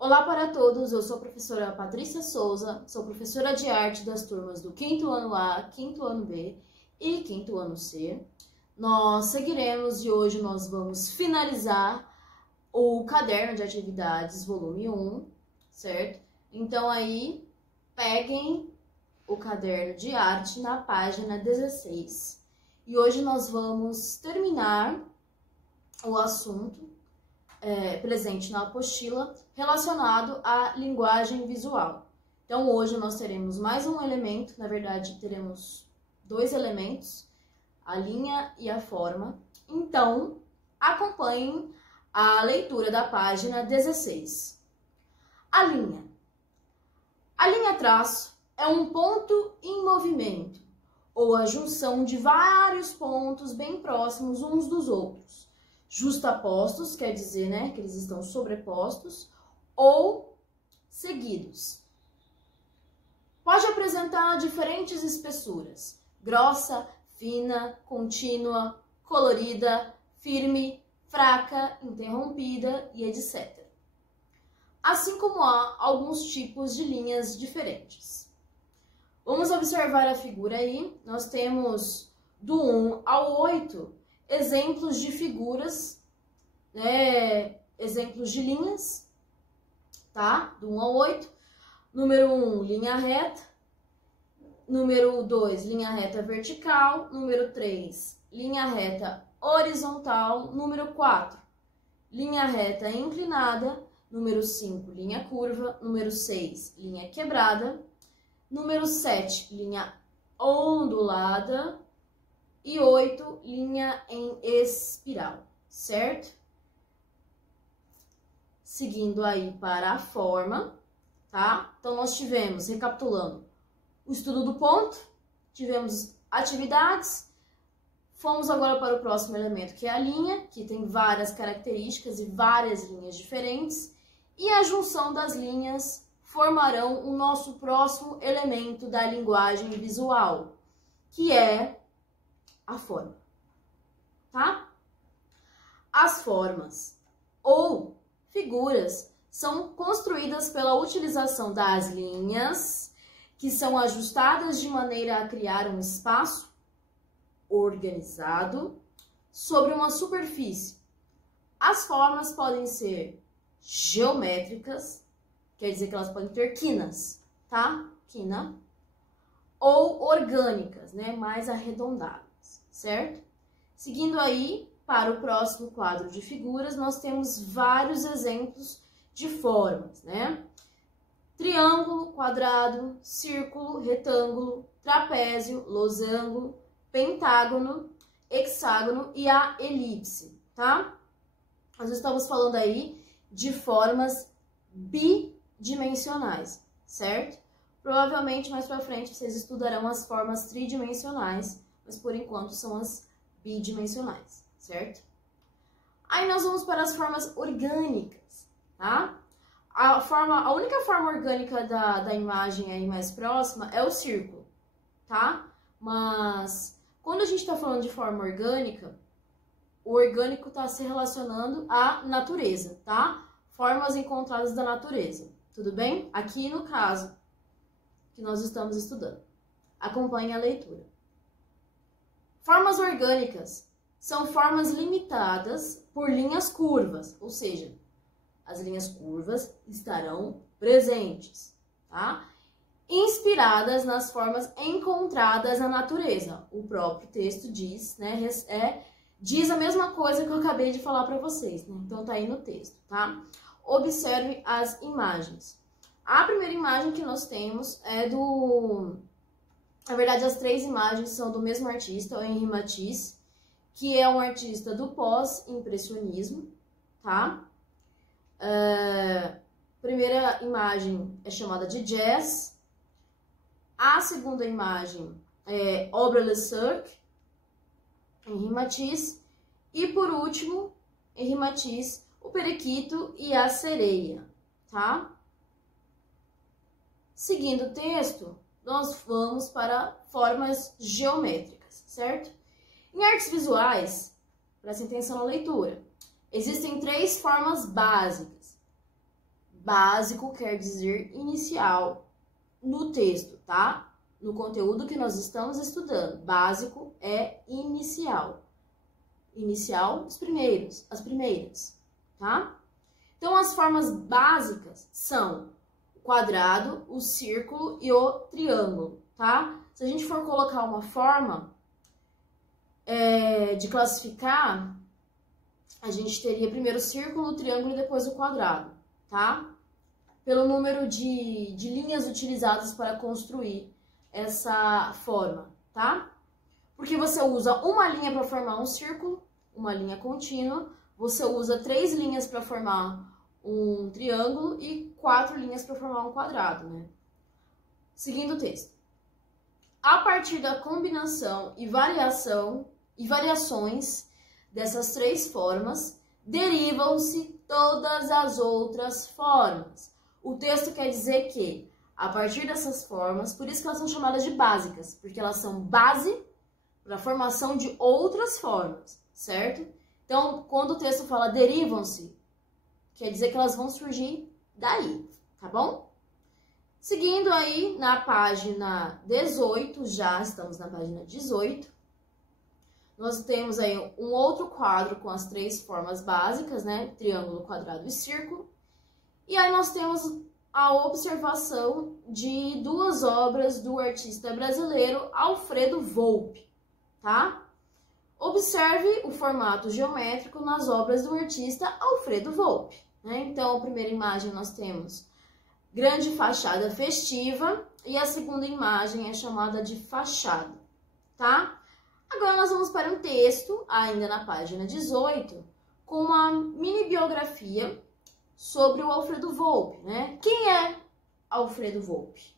Olá para todos, eu sou a professora Patrícia Souza, sou professora de arte das turmas do 5º ano A, 5º ano B e 5º ano C. Nós seguiremos e hoje nós vamos finalizar o caderno de atividades volume 1, certo? Então aí, peguem o caderno de arte na página 16. E hoje nós vamos terminar o assunto presente na apostila relacionado à linguagem visual. Então, hoje nós teremos mais um elemento, na verdade, teremos dois elementos, a linha e a forma. Então, acompanhem a leitura da página 16. A linha. A linha-traço é um ponto em movimento, ou a junção de vários pontos bem próximos uns dos outros. Justapostos, quer dizer, né, que eles estão sobrepostos, ou seguidos. Pode apresentar diferentes espessuras, grossa, fina, contínua, colorida, firme, fraca, interrompida e etc. Assim como há alguns tipos de linhas diferentes. Vamos observar a figura aí, nós temos do 1 ao 8, exemplos de figuras, exemplos de linhas, tá? Do 1 ao 8. Número 1, linha reta. Número 2, linha reta vertical. Número 3, linha reta horizontal. Número 4, linha reta inclinada. Número 5, linha curva. Número 6, linha quebrada. Número 7, linha ondulada. E 8, linha em espiral, certo? Seguindo aí para a forma, tá? Então, nós tivemos, recapitulando, o estudo do ponto, tivemos atividades, fomos agora para o próximo elemento, que é a linha, que tem várias características e várias linhas diferentes, e a junção das linhas formarão o nosso próximo elemento da linguagem visual, que é a forma, tá? As formas ou figuras são construídas pela utilização das linhas, que são ajustadas de maneira a criar um espaço organizado sobre uma superfície. As formas podem ser geométricas, quer dizer que elas podem ter quinas, tá? Quina. Ou orgânicas, né? Mais arredondadas. Certo? Seguindo aí para o próximo quadro de figuras, nós temos vários exemplos de formas, né? Triângulo, quadrado, círculo, retângulo, trapézio, losango, pentágono, hexágono e a elipse, tá? Nós estamos falando aí de formas bidimensionais, certo? Provavelmente mais pra frente vocês estudarão as formas tridimensionais, mas por enquanto são as bidimensionais, certo? Aí nós vamos para as formas orgânicas, tá? A única forma orgânica da imagem aí mais próxima é o círculo, tá? Mas quando a gente está falando de forma orgânica, o orgânico está se relacionando à natureza, tá? Formas encontradas da natureza, tudo bem? Aqui no caso que nós estamos estudando. Acompanhe a leitura. Formas orgânicas são formas limitadas por linhas curvas, ou seja, as linhas curvas estarão presentes, tá? Inspiradas nas formas encontradas na natureza. O próprio texto diz, né, diz a mesma coisa que eu acabei de falar para vocês, né? Então tá aí no texto, tá? Observe as imagens. A primeira imagem que nós temos é na verdade, as três imagens são do mesmo artista, o Henri Matisse, que é um artista do pós-impressionismo, tá? Primeira imagem é chamada de Jazz. A segunda imagem é Obra Le Cirque, Henri Matisse. E por último, Henri Matisse, o Periquito e a Sereia, tá? Seguindo o texto, nós vamos para formas geométricas, certo? Em artes visuais, prestem atenção na leitura, existem três formas básicas: Básico quer dizer inicial no texto, tá? No conteúdo que nós estamos estudando. Básico é inicial. Inicial, os primeiros, as primeiras, tá? Então, as formas básicas são o quadrado, o círculo e o triângulo, tá? Se a gente for colocar uma forma de classificar, a gente teria primeiro o círculo, o triângulo e depois o quadrado, tá? Pelo número de linhas utilizadas para construir essa forma, tá? Porque você usa uma linha para formar um círculo, uma linha contínua, você usa 3 linhas para formar um triângulo e 4 linhas para formar um quadrado, né? Seguindo o texto. A partir da combinação e variações dessas 3 formas, derivam-se todas as outras formas. O texto quer dizer que, a partir dessas formas, por isso que elas são chamadas de básicas, porque elas são base para a formação de outras formas, certo? Então, quando o texto fala derivam-se, quer dizer que elas vão surgir daí, tá bom? Seguindo aí na página 18, já estamos na página 18, nós temos aí um outro quadro com as 3 formas básicas, né? Triângulo, quadrado e círculo. E aí nós temos a observação de 2 obras do artista brasileiro Alfredo Volpi, tá? Observe o formato geométrico nas obras do artista Alfredo Volpi, né? Então, a primeira imagem nós temos grande fachada festiva e a segunda imagem é chamada de fachada, tá? Agora nós vamos para um texto, ainda na página 18, com uma mini biografia sobre o Alfredo Volpi, né? Quem é Alfredo Volpi?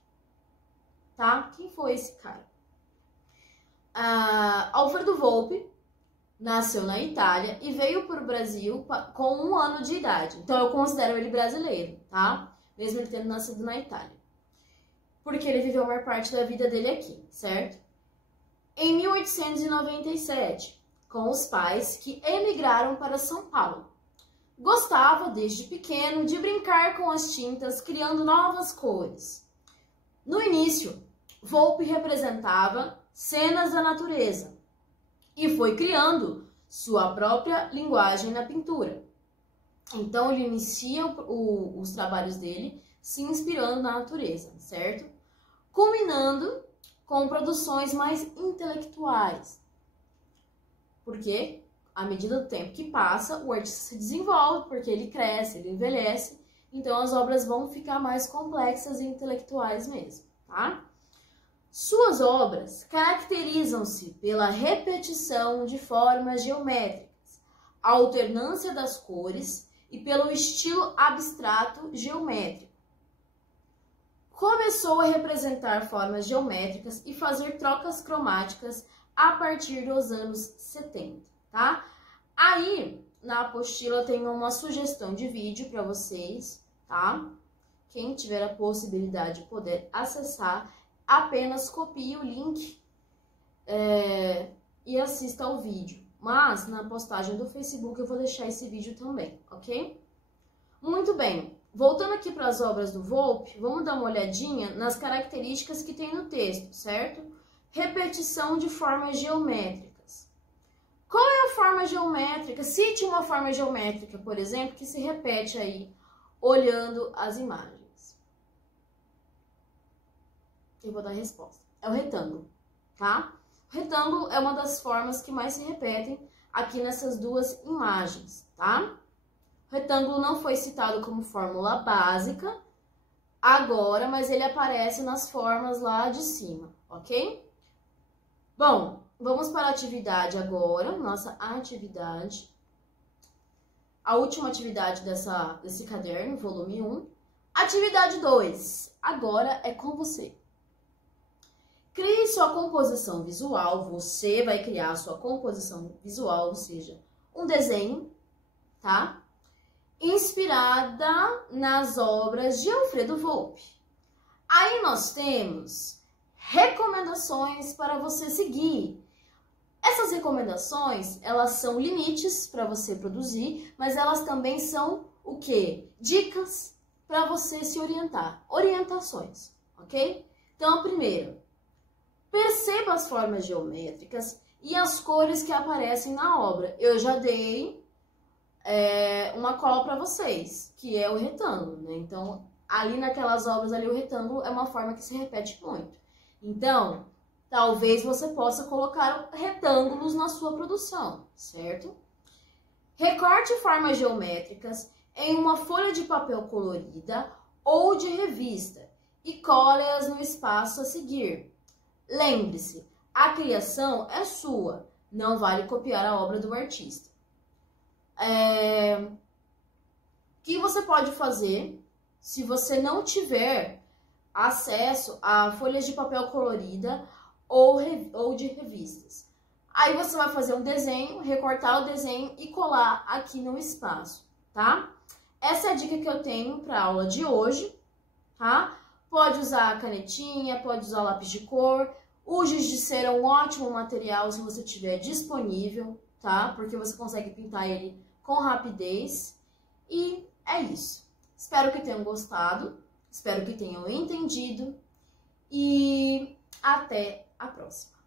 Tá? Quem foi esse cara? Alfredo Volpi nasceu na Itália e veio para o Brasil com 1 ano de idade. Então, eu considero ele brasileiro, tá? Mesmo ele tendo nascido na Itália. Porque ele viveu a maior parte da vida dele aqui, certo? Em 1897, com os pais que emigraram para São Paulo. Gostava, desde pequeno, de brincar com as tintas, criando novas cores. No início, Volpi representava cenas da natureza e foi criando sua própria linguagem na pintura. Então, ele inicia os trabalhos dele se inspirando na natureza, certo? Culminando com produções mais intelectuais. Porque, à medida do tempo que passa, o artista se desenvolve, porque ele cresce, ele envelhece, então as obras vão ficar mais complexas e intelectuais mesmo, tá? Suas obras caracterizam-se pela repetição de formas geométricas, a alternância das cores e pelo estilo abstrato geométrico. Começou a representar formas geométricas e fazer trocas cromáticas a partir dos anos 70, tá? Aí, na apostila tem uma sugestão de vídeo para vocês, tá? Quem tiver a possibilidade de poder acessar, apenas copie o link e assista ao vídeo. Mas, na postagem do Facebook, eu vou deixar esse vídeo também, ok? Muito bem. Voltando aqui para as obras do Volpi, vamos dar uma olhadinha nas características que tem no texto, certo? Repetição de formas geométricas. Qual é a forma geométrica? Cite uma forma geométrica, por exemplo, que se repete aí, olhando as imagens. Eu vou dar a resposta. É o retângulo, tá? O retângulo é uma das formas que mais se repetem aqui nessas 2 imagens, tá? O retângulo não foi citado como fórmula básica agora, mas ele aparece nas formas lá de cima, ok? Bom, vamos para a atividade agora, nossa atividade. A última atividade desse caderno, volume 1. Atividade 2, agora é com você. Crie sua composição visual, você vai criar a sua composição visual, ou seja, um desenho, tá? Inspirada nas obras de Alfredo Volpi. Aí nós temos recomendações para você seguir. Essas recomendações, elas são limites para você produzir, mas elas também são o quê? Dicas para você se orientar. Orientações, ok? Então, primeiro, perceba as formas geométricas e as cores que aparecem na obra. Eu já dei uma cola para vocês, que é o retângulo, né? Então, ali naquelas obras ali, o retângulo é uma forma que se repete muito. Então, talvez você possa colocar retângulos na sua produção, certo? Recorte formas geométricas em uma folha de papel colorida ou de revista e cole-as no espaço a seguir. Lembre-se, a criação é sua, não vale copiar a obra do artista. O que você pode fazer se você não tiver acesso a folhas de papel colorida ou de revistas? Aí você vai fazer um desenho, recortar o desenho e colar aqui no espaço, tá? Essa é a dica que eu tenho para a aula de hoje, tá? Pode usar a canetinha, pode usar lápis de cor. O giz de cera é um ótimo material se você tiver disponível, tá? Porque você consegue pintar ele com rapidez. E é isso. Espero que tenham gostado, espero que tenham entendido e até a próxima.